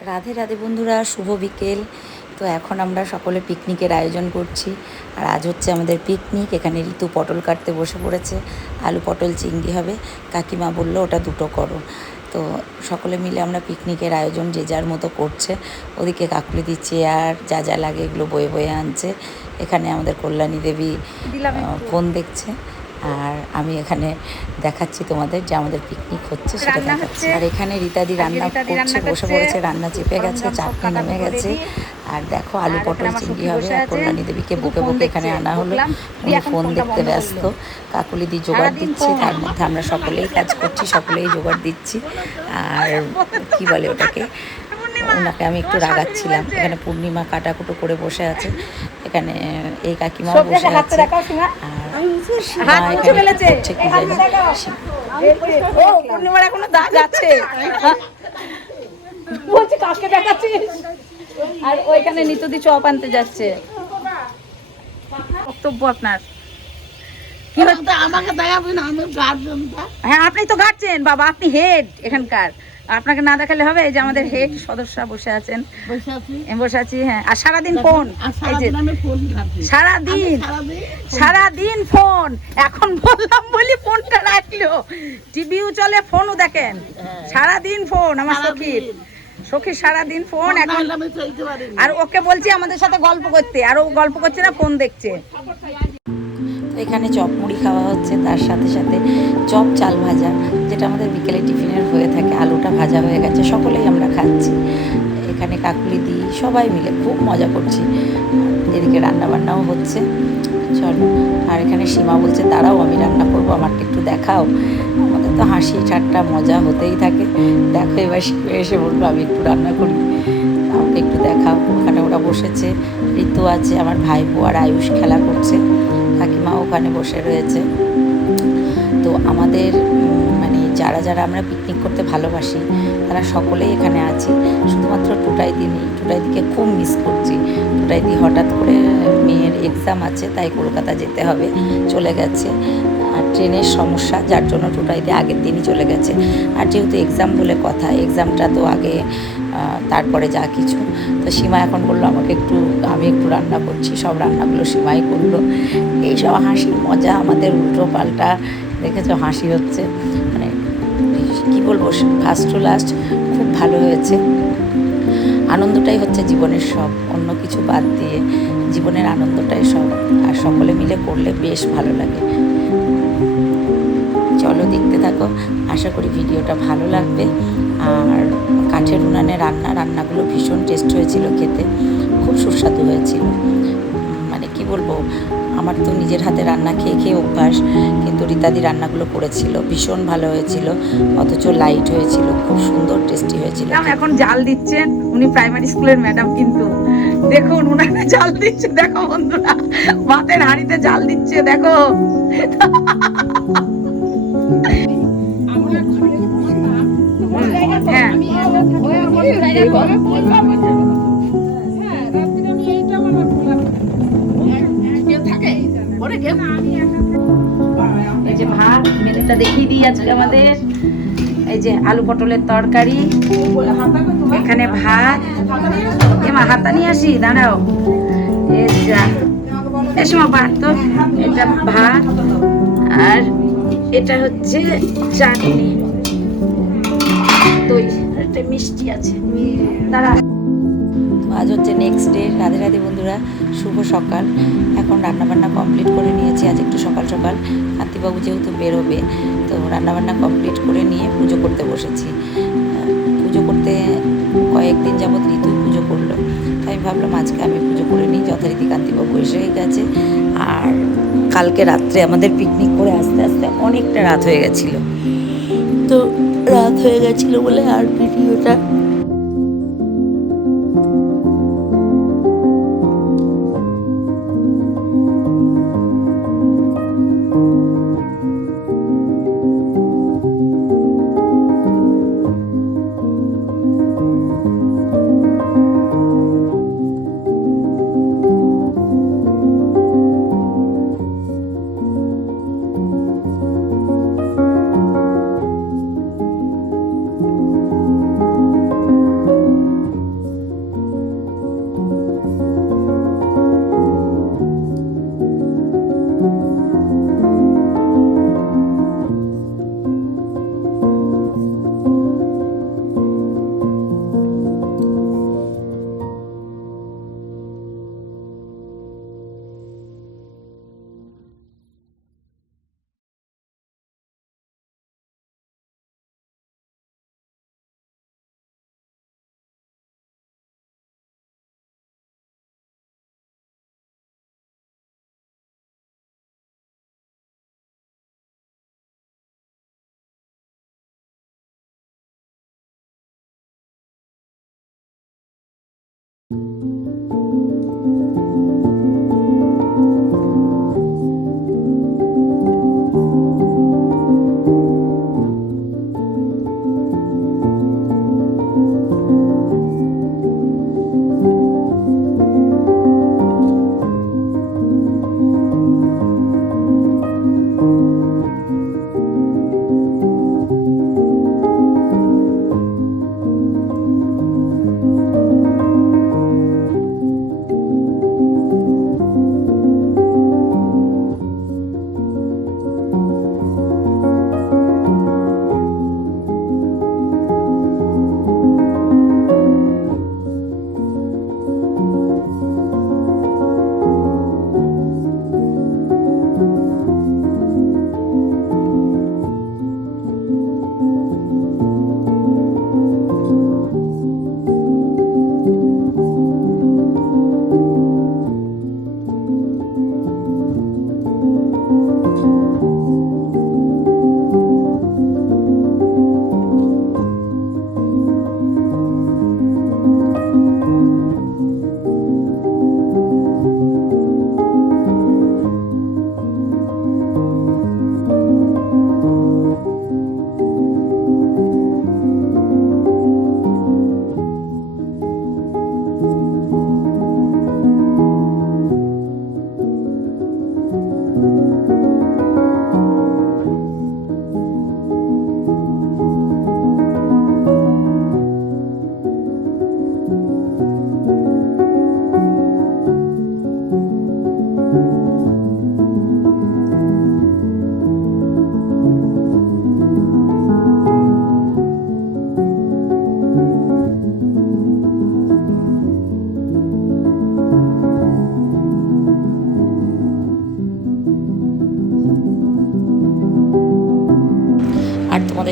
রাধে রাধে বন্ধুরা, শুভ বিকেল। তো এখন আমরা সকলে পিকনিকের আয়োজন করছি। আর আজ হচ্ছে আমাদের পিকনিক। এখানে ঋতু পটল কাটতে বসে পড়েছে। আলু পটল চিংড়ি হবে। কাকিমা বললো ওটা দুটো করো। তো সকলে মিলে আমরা পিকনিকের আয়োজন যে যার মতো করছে। ওদিকে কাকুলি দিচ্ছে আর যা যা লাগে এগুলো বয়ে বয়ে আনছে। এখানে আমাদের কল্যাণী দেবী ফোন দেখছে। আর আমি এখানে দেখাচ্ছি তোমাদের যে আমাদের পিকনিক হচ্ছে সেটা দেখাচ্ছি। আর এখানে রীতাদি রান্না করছে, বসে পড়েছে, রান্না চেপে গেছে, চাটনি নেমে গেছে। আর দেখো আলু পটল চিংড়ি হবে। আর কল্যাণী দেবীকে বকে বকে এখানে আনা হলো, উনি ফোন দেখতে ব্যস্ত। কাকুলি দি জোগাড় দিচ্ছে, তার মধ্যে আমরা সকলেই কাজ করছি, সকলেই জোগাড় দিচ্ছি। আর কি বলে ওটাকে, ওনাকে আমি একটু রাগাচ্ছিলাম। এখানে পূর্ণিমা কাটাকুটো করে বসে আছে, এখানে এই কাকিমাও বসে আছে। পূর্ণিমার এখনো দাগ আছে, বলছি কাকে দেখাচ্ছিস? আর ওইখানে নিতুদি চপ আনতে যাচ্ছে। বক্তব্য আপনার কি হচ্ছে? আমাকে দেখাবেন, আমি গার্জেন। হ্যাঁ, আপনি তো গার্জেন বাবা, আপনি হেড এখানকার। আপনাকে না দেখালে হবে? এই যে আমাদের হেড সদস্য বসে আছেন, বসে আছি। হ্যাঁ, আর সারাদিন ফোন, এই যে সারাদিন ফোন। এখন বললাম বলি ফোনটা রাখলো, টিভিও চলে, ফোনও দেখেন, সারাদিন ফোন। আমার সখী সারাদিন ফোন। এখন আর ওকে বলছি আমাদের সাথে গল্প করতে, আর ও গল্প করছে না, ফোন দেখছে। তো এখানে চপ মুড়ি খাওয়া হচ্ছে, তার সাথে সাথে চপ চাল ভাজা, যেটা আমাদের বিকেলে টিফিনের হয়ে থাকে। আলুটা ভাজা হয়ে গেছে, সকলেই আমরা খাচ্ছি। এখানে কাকুলি দি সবাই মিলে খুব মজা করছি। এদিকে রান্নাবান্নাও হচ্ছে, চলো। আর এখানে সীমা বলছে দাঁড়াও আমি রান্না করবো, আমাকে একটু দেখাও। আমাদের তো হাসি ঠাট্টা মজা হতেই থাকে। দেখো এবার এসে বলবো আমি একটু রান্না করি, আমাকে একটু দেখাও। ওখানে ওরা বসেছে, ঋতু আছে, আমার ভাইপো আর আয়ুষ খেলা করছে, কাকিমা ওখানে বসে রয়েছে। তো আমাদের মানে যারা যারা আমরা পিকনিক করতে ভালোবাসি তারা সকলেই এখানে আছি। শুধুমাত্র টুটাইদিকে খুব মিস করছি। টুটাইদি হঠাৎ করে মেয়ের এক্সাম আছে, তাই কলকাতা যেতে হবে, চলে গেছে। আর ট্রেনের সমস্যা, যার জন্য টুটাইদি আগের দিনই চলে গেছে। আর যেহেতু এক্সাম বলে কথা, এক্সামটা তো আগে, তারপরে যা কিছু। তো সীমা এখন বললো আমি একটু রান্না করছি, সব রান্নাগুলো সীমাই করলো। এইসব হাসি মজা আমাদের উল্টো পাল্টা, দেখেছো হাসি হচ্ছে। মানে কী বলবো, ফার্স্ট টু লাস্ট খুব ভালো হয়েছে। আনন্দটাই হচ্ছে জীবনের সব, অন্য কিছু বাদ দিয়ে জীবনের আনন্দটাই সব। আর সকলে মিলে করলে বেশ ভালো লাগে। চলো দেখতে থাকো, আশা করি ভিডিওটা ভালো লাগবে। আর কাঠের উনানে রান্নাগুলো ভীষণ টেস্ট হয়েছিল, খেতে খুব সুস্বাদু হয়েছিল। মানে কি বলবো, আমার তো নিজের হাতে রান্না খেয়ে খেয়ে অভ্যাস, কিন্তু রীতাদি রান্নাগুলো করেছিল, ভীষণ ভালো হয়েছিল, অথচ লাইট হয়েছিল, খুব সুন্দর টেস্টি হয়েছিল। এখন জাল দিচ্ছেন, উনি প্রাইমারি স্কুলের ম্যাডাম, কিন্তু দেখুন উনাকে জাল দিচ্ছে, দেখো বন্ধুরা, ভাতের হাঁড়িতে জাল দিচ্ছে, দেখো। হ্যাঁ, এই যে ভাত, মেনুটা দেখিয়ে দিই আজকে আমাদের। এই যে আলু পটলের তরকারি, এখানে ভাত। এমা হাতা নিয়ে আসি, দাঁড়াও। এসমা ভাত, তো এটা ভাত, আর এটা হচ্ছে চাটনি, দই, একটা মিষ্টি আছে। দাঁড়া। আজ হচ্ছে নেক্সট ডে। রাধে রাধে বন্ধুরা, শুভ সকাল। এখন রান্নাবান্না কমপ্লিট করে নিয়েছি। আজ একটু সকাল সকাল, কান্তিবাবু যেহেতু বেরোবে, তো রান্নাবান্না কমপ্লিট করে নিয়ে পুজো করতে বসেছি। পুজো করতে কয়েকদিন যাবৎ ঋতুই পুজো করলো, তাই আমি ভাবলাম আজকে আমি পুজো করে নিই। যথারীতি কান্তিবাবু এসে গেছে। আর কালকে রাত্রে আমাদের পিকনিক করে আস্তে আস্তে অনেকটা রাত হয়ে গেছিলো। তো রাত হয়ে গেছিলো বলে আর ভিডিওটা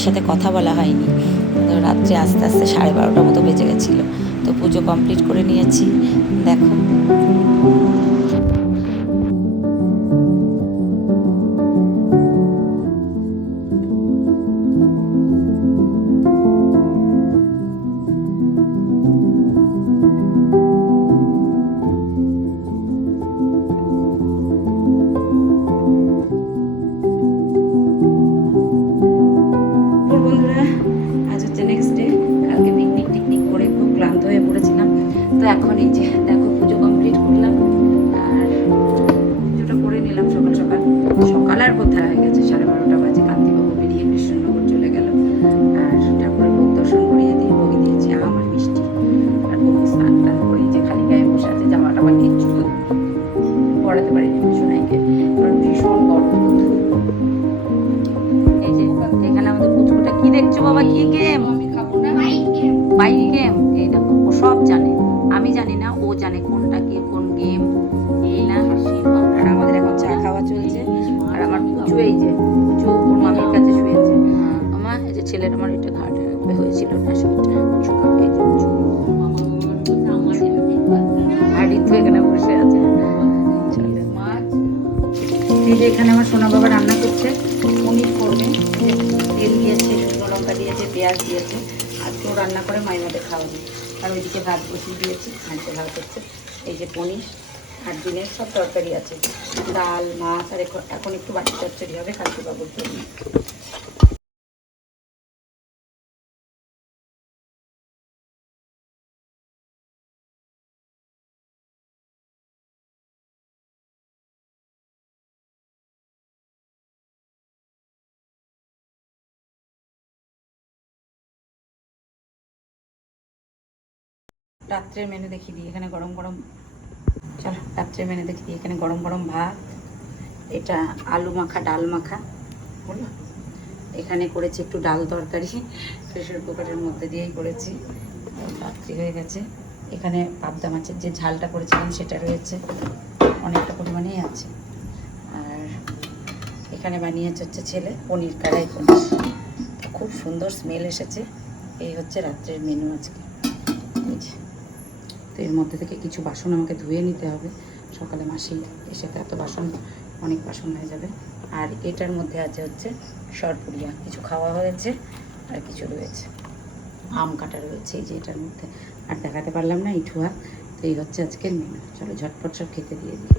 তোমাদের সাথে কথা বলা হয়নি। তো রাত্রে আস্তে আস্তে 12:30 মতো বেজে গেছিলো। তো পুজো কমপ্লিট করে নিয়েছি, দেখো। বন্ধুরা, আজ হচ্ছে নেক্সট ডে। কালকে পিকনিক টিকনিক করে খুব ক্লান্ত হয়ে পড়েছিলাম। তো এখন এই যে দেখো পুজো কমপ্লিট করলাম, আর পুজোটা করে নিলাম সকাল সকাল। সকাল আর কোথায়, হয়ে গেছে 12:30 বাজে। কান্তিবাবু বেরিয়ে কৃষ্ণনগর চলে গেল। আর ঠাকুরের ভোগ দর্শন করিয়ে দিয়ে ভোগে দিয়েছি আম আর মিষ্টি। আর কোনো স্নান টান করে যে খালি গায়ে বসে আছে, জামা টামা কিচ্ছু পড়াতে পারিনি সোনাইকে, কারণ ভীষণ গরম। এই যে এখানে আমাদের পুচকুটা কি দেখছো বাবা, কি গেম? আমি খাবো না গেম। Bike game. এই দেখো, ও সব জানে, আমি জানি না, ও জানে কোনটা কি কোন গেম। এই না, আর আমাদের এখন চা খাওয়া চলছে। আর আমার পুচু, এই যে পুচু ওর মামির কাছে শুয়েছে। আমার এই যে ছেলের, আমার এটা ঘাট হয়েছিল না, সেইটা এই যে পুচু। আর ঋতু এখানে বসে আছে। চলে এই যে এখানে আমার সোনা বাবা রান্না করছে, পনির করবে। এই যে তেল দিয়েছে, শুকনো লঙ্কা দিয়েছে, পেঁয়াজ দিয়েছে। আজকেও রান্না করে মাইমাদের খাওয়াবে। আর ওইদিকে ভাত বসিয়ে দিয়েছি, হাঁড়িতে ভাত হচ্ছে। এই যে পনির আর দিনের সব তরকারি আছে, ডাল, মাছ। আর এখন একটু বাটি চচ্চড়ি হবে কান্তিবাবুর জন্য। রাত্রের মেনু দেখিয়ে দিই। এখানে গরম গরম, চলো রাত্রের মেনু দেখিয়ে দিই। এখানে গরম গরম ভাত, এটা আলু মাখা, ডাল মাখা হলো। এখানে করেছি একটু ডাল তরকারি, প্রেশার কুকারের মধ্যে দিয়েই করেছি। রাত্রি হয়ে গেছে। এখানে পাবদা মাছের যে ঝালটা করেছিলাম সেটা রয়েছে, অনেকটা পরিমাণেই আছে। আর এখানে বানিয়েছে হচ্ছে ছেলে পনির, কড়াই পনির। খুব সুন্দর স্মেল এসেছে। এই হচ্ছে রাত্রের মেনু আজকে। এই যে, তো এর মধ্যে থেকে কিছু বাসন আমাকে ধুয়ে নিতে হবে। সকালে মাসি এসে তো এত বাসন, অনেক বাসন হয়ে যাবে। আর এটার মধ্যে আছে হচ্ছে সরপুরিয়া, কিছু খাওয়া হয়েছে আর কিছু রয়েছে, আম কাটা রয়েছে এই যে এটার মধ্যে। আর দেখাতে পারলাম না ইঠুয়া। তো এই হচ্ছে আজকের মেনু। চলো ঝটপট সব খেতে দিয়ে দিই।